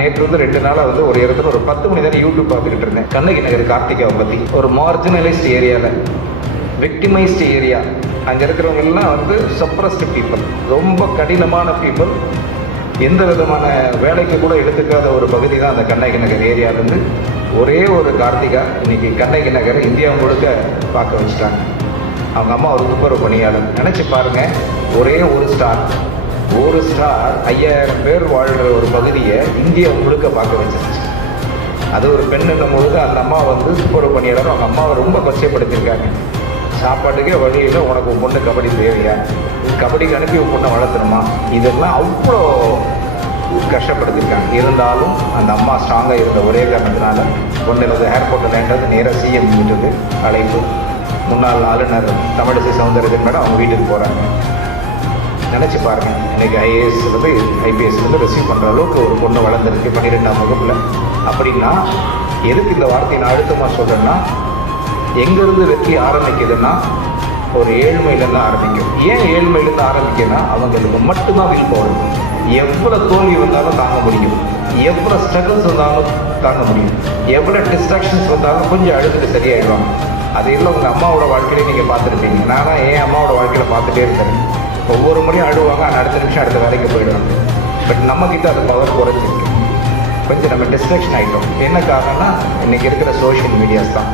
நேற்று 2 நாளாக ஒரு இடத்துல ஒரு 10 மணி நேரம் யூடியூப் பார்த்துக்கிட்டு இருந்தேன். கண்ணகி நகர் கார்த்திகாவை பற்றி ஒரு மார்ஜினலைஸ்ட் ஏரியாவில் விக்டிமைஸ்டு ஏரியா. அங்கே இருக்கிறவங்க எல்லாம் சப்ரஸ்டு பீப்புள், ரொம்ப கடினமான பீப்புள். எந்த விதமான வேலைக்கு கூட எடுத்துக்காத ஒரு பகுதி தான் அந்த கண்ணகி நகர் ஏரியாவிலேருந்து ஒரே ஒரு கார்த்திகா இன்னைக்கு கண்ணகி நகரை இந்தியா முழுக்க பார்க்க வச்சுட்டாங்க. அவங்க அம்மா ஒரு துப்புரவு பணியாளர். நினச்சி பாருங்கள், ஒரே ஒரு ஸ்டார் 5000 பேர் வாழ்கிற ஒரு பகுதியை இந்தியா முழுக்க பார்க்க வச்சிருச்சு. அது ஒரு பெண்ணுன்னும் பொழுது அந்த அம்மா துப்புரவு பணியாளர். அவங்க அம்மாவை ரொம்ப கொச்சைப்படுத்தியிருக்காங்க. சாப்பாட்டுக்கே வழியில் உனக்கு உன் பொண்ணு கபடி தேவையா, கபடிக்கு அனுப்பி உன் பொண்ணை வளர்த்துணுமா, இதெல்லாம் அவ்வளோ கஷ்டப்படுத்திருக்காங்க. இருந்தாலும் அந்த அம்மா ஸ்ட்ராங்காக இருந்த ஒரே காரணத்தினால பொண்ணுறது ஏர்போர்ட்டில் லேண்டது நேராக சிஎம் வீட்டுக்கு அழைப்பு. முன்னாள் ஆளுநர் தமிழிசை சவுந்தரராஜன் மேடம் அவங்க வீட்டுக்கு போகிறாங்க. நினச்சி பாருங்கள், இன்றைக்கி ஐபிஎஸ் ரிசீவ் பண்ணுற அளவுக்கு ஒரு பொண்ணு வளர்ந்துருக்கு 12ஆம் வகுப்பில். அப்படின்னா எதுக்கு இந்த வார்த்தையை நான் அழுத்தமாக சொல்கிறேன்னா, எங்கேருந்து வெற்றி ஆரம்பிக்குதுன்னா ஒரு ஏழ்மையிலேருந்து ஆரம்பிக்கும். ஏன் ஏழ்மையிலேருந்து ஆரம்பிக்குன்னா அவங்களுக்கு மட்டும்தான் வில் பவர். எவ்வளோ தோல்வி வந்தாலும் தாங்க முடியும், எவ்வளோ ஸ்ட்ரகிள்ஸ் வந்தாலும் தாங்க முடியும், எவ்வளோ டிஸ்ட்ராக்ஷன்ஸ் வந்தாலும் கொஞ்சம் அழுதுட்டு சரியாயிடுவாங்க. அது இல்லை உங்கள் அம்மாவோட வாழ்க்கையிலே நீங்கள் பார்த்துருப்பீங்க. நான் என் அம்மாவோட வாழ்க்கையில் பார்த்துட்டே இருக்கிறேன். ஒவ்வொரு முறையும் அழுவாங்க, ஆனால் அடுத்த நிமிஷம் அடுத்த வேலைக்கு போயிடுவாங்க. பட் நம்மக்கிட்ட அது பவர் குறைஞ்சிருக்கு. கொஞ்சம் நம்ம டிஸ்ட்ராக்ஷன் ஆகிட்டோம். என்ன காரணம்னா இன்றைக்கி இருக்கிற சோஷியல் மீடியாஸ் தான்.